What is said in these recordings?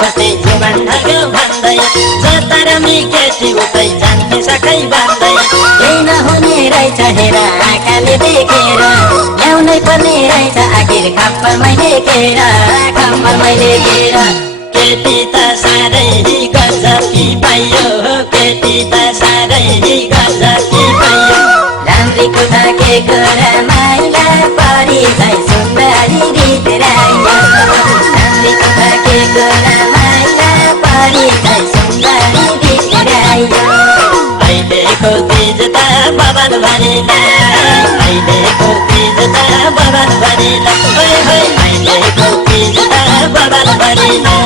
खोज्दै जुबान ढल्क्यो भन्दै जतारमी केटी उतै जान्थे सखै भन्दै केही नहुने रहेछ हेर आँखाले देखेर ल्याउनै पर्ने रहेछ आखिर खप्परमै लेखेर खप्परमै लेखेर केटी त साह्रै गजबकी पाइयो केटी त साह्रै गजबकी पाइयो राम्री कुदाके गोरा माइला परी चाहिँ सुन्दरी गीत राइयो राम्री कुदाके गोरा माइला परी चाहिँ सुन्दरी गीत राइयो अहिलेको तिज त बबल भरिला अहिलेको तिज त बबल भरिला होइ होइ अहिलेको तिज त बबल भरिला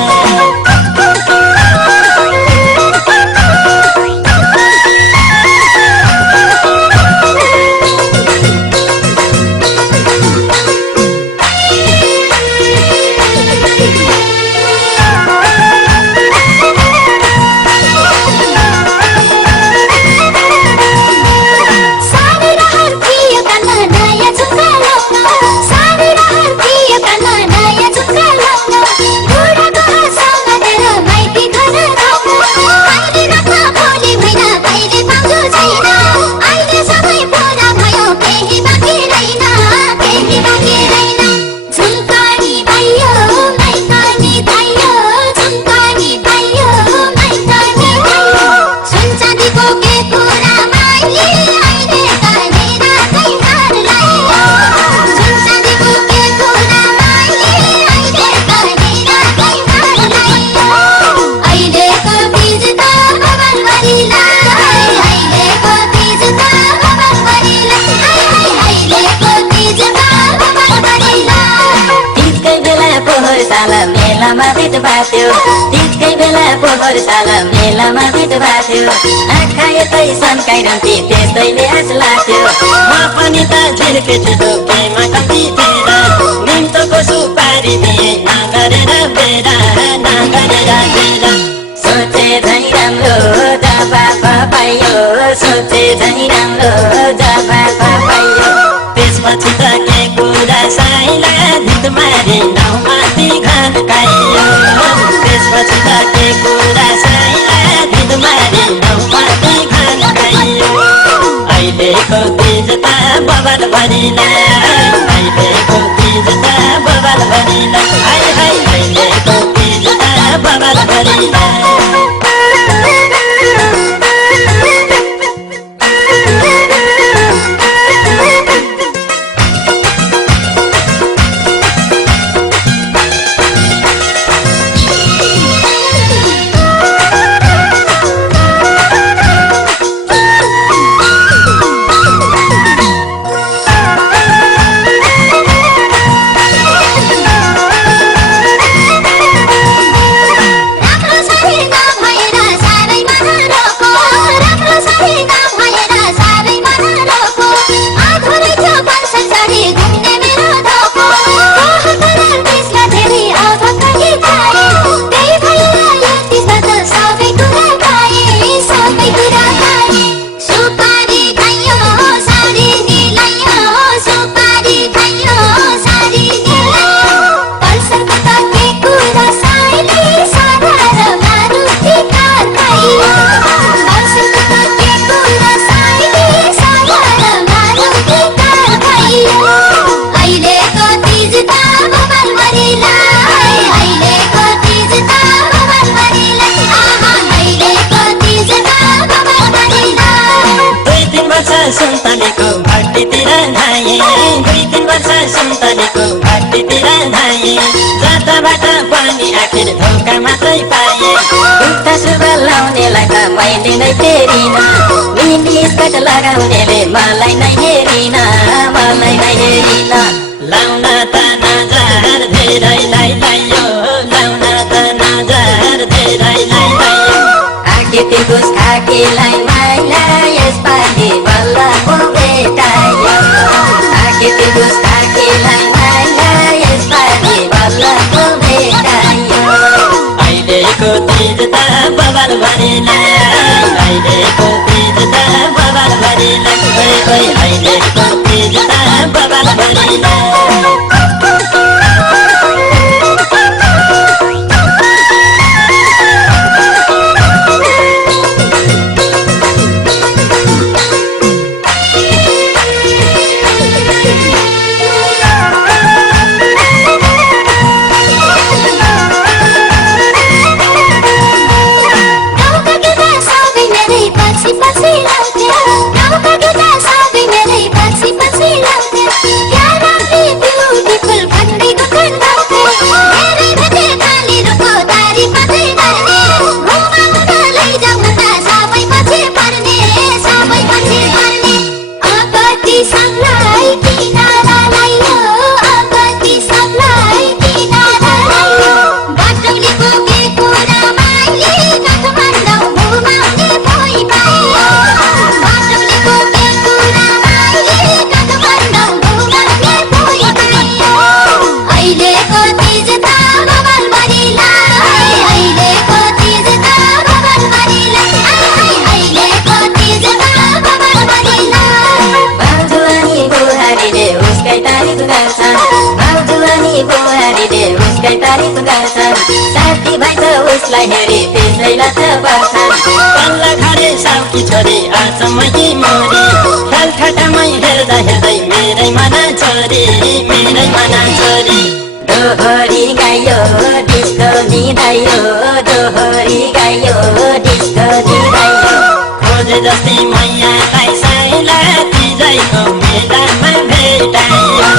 तिजकै बेला पोहोर साल मेलामा भेट बाथ्यो आँखा यतै सन्काइरहन्थे त्यस्तैले आश लाग्थ्यो म पनि त झिर्के केमा कति थिएर निम्तोको सुपारी दिए नगरेर बेरा नगरेर बेरा सोचे झै राम्रो जवाफ पाइयो सोचे झै राम्रो जवाफ पाइयो त्यसपछि त के कुरा साइला धित मारे नाउमाथि घन्काइयो त्यसपछि त के कुरा साइला धित मारे नाउमाथि घन्काइयो अहिलेको तिज त बबल भरिला अहिलेको तिज त बबल भरिला हाय हाय अहिलेको तिज त बबल भरिला सुन्तलीको भट्टीतिर धाए 2-3 वर्ष सुन्तलीको भट्टीतिर धाए जताबाट पनि आखिर धोका मात्रै पाए उता सुरुवाल लाउनेलाई त मैले नै फेरिन मिनी स्कर्ट लगाउनेले मलाई नै हेरिन लाउन त नजर धेरैलाई लायो लाउन त नजर धेरैलाई लायो आकेती घुस खाकेलाई माइला यसपालि बल्ल पो भेटायो आकेती घुस खाकेलाई माइला यसपालि बल्ल पो भेटायो अहिलेको तिज त बबल भरिला अहिलेको तिज त बबल भरिला अहिलेको तिज त बबल भरिला साथीभाइ त उसलाई हेरी त्यसैलाई त पर्छन् कल्ला खरे साउकी छोरी आजमै मोरी खेल ठटामै हेर्दा हेर्दै मेरै मना छोरी दोहोरी गायो डिस्को निदायो दोहोरी गायो डिस्को निदायो खोजे जस्तै मैयालाई साइला तिजैको मेलामा भेटायो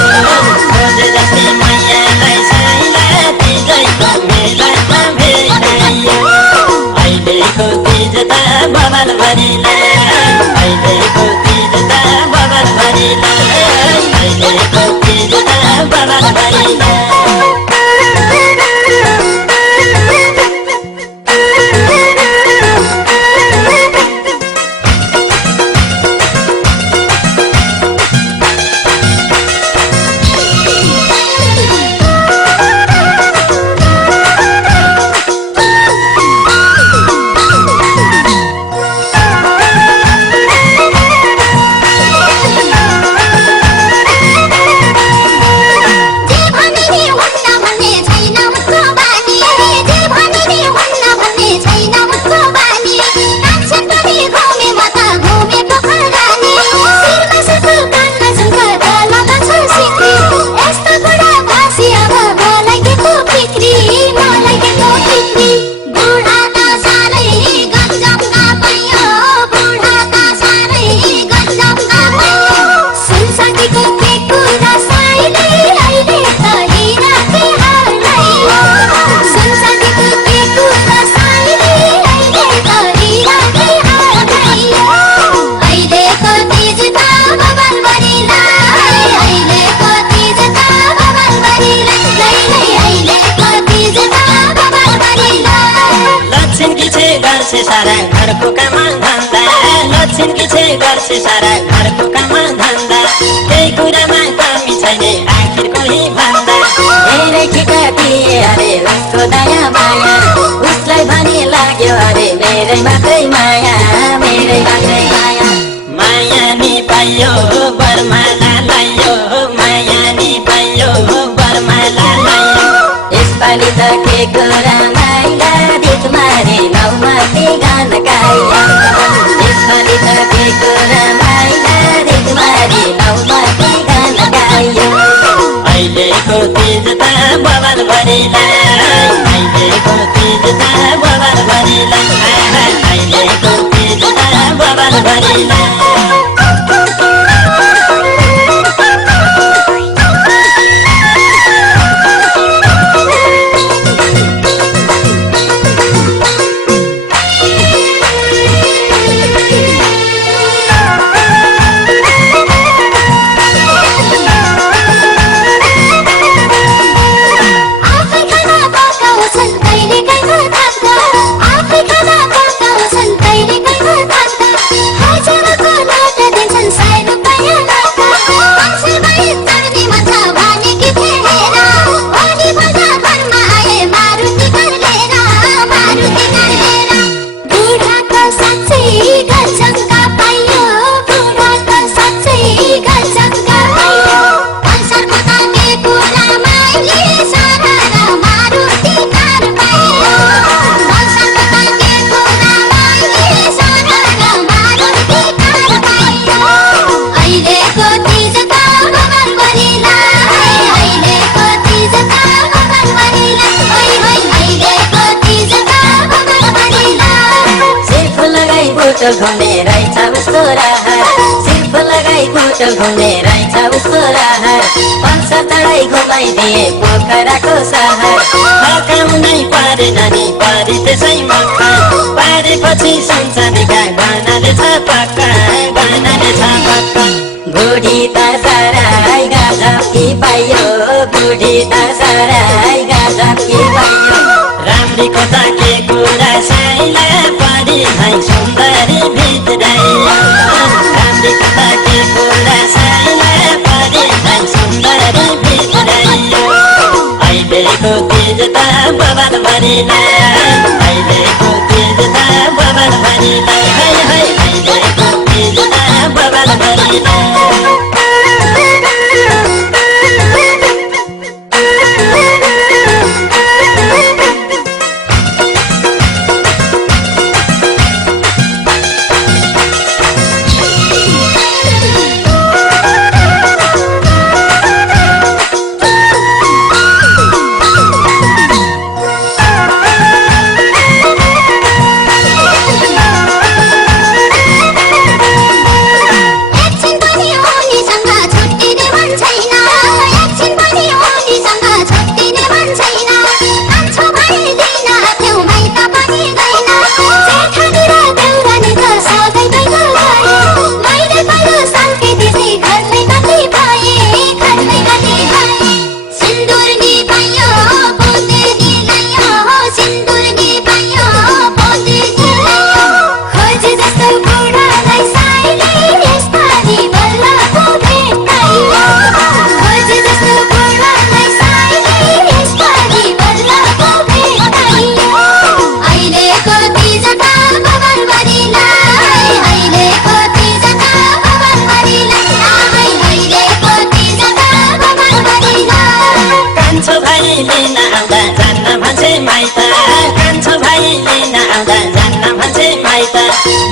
खोजे जस्तै मैयालाई साइला तिजैको मेलामा भेटायो अहिलेको तिज त बबल भरिलाई अहिलेको तिज त बबल भरिलाई अहिलेको तिज त बबल भरिलाई गर्छ सारा घरको काम धन्दा लक्षिणकी छे गर्छ सारा घरको काम धन्दा केही कुरामा कमी छैन आखिर कोही भन्दा धेरै ठिका दिए अरे उसको दया माया उसलाई भनी लाग्यो अरे मेरै मात्रै माया माया नि पाइयो बरमाला लायो माया नि पाइयो बरमाला लायो यसपालि त के कुरा माइला दित मारे नौमाथि गान गाइयो यसपालि त के कुरा माइला दित मारे नौमाथि गान गाइयो अहिलेको तिज त बबर भरिलाई अहिलेको तिज त बबर भरिलाई अहिलेको तिज त बबर भरिलाई घुम्ने रहेछ उसको रहर सिर्फ लगाई बोटो घुम्ने रहेछ उसको रहर पंस चढाई घुमाइदिए पोखराको सहर फकाउनै परेन नि परि त्यसै मक्का पारेपछि संसारिका बनाले छ पक्का बुढी त सराई गजबकी पाइयो बुढी त सराई गजबकी पाइयो राम्रीको त के कुरा साइला परि है सुन्दरी भित्राइयो राम्रीको त के कुरा साइला परि है सुन्दरी भित्राइयो अहिले अहिलेको तिज त बबाल भरिलाई अहिलेको तिज त बबाल भरिलाई है है अहिलेको तिज त बबाल भरिलाई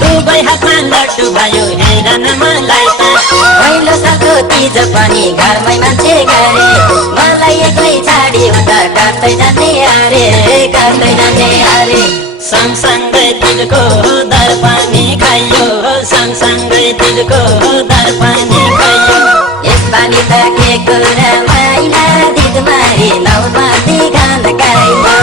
दुबै हातमा लट्टु भयो हेरन मलाई त पहिलो सालको तिज पनि घरमै मान्छे गरे मलाई एक्लै छाडी उता काट्दै जाने अरे काट्दै जाने अरे सँगसँगै तिलको दर पनि खाइयो सँगसँगै तिलको दर पनि खाइयो यसपालि त के कुरा माइला दिदमारी नौमाथि गान गाइयो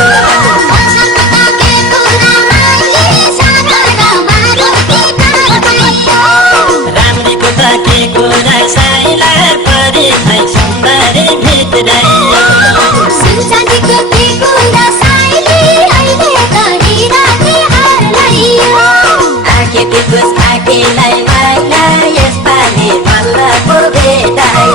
आकेलाई माइला यसपालि बल्ल पो भेटाइ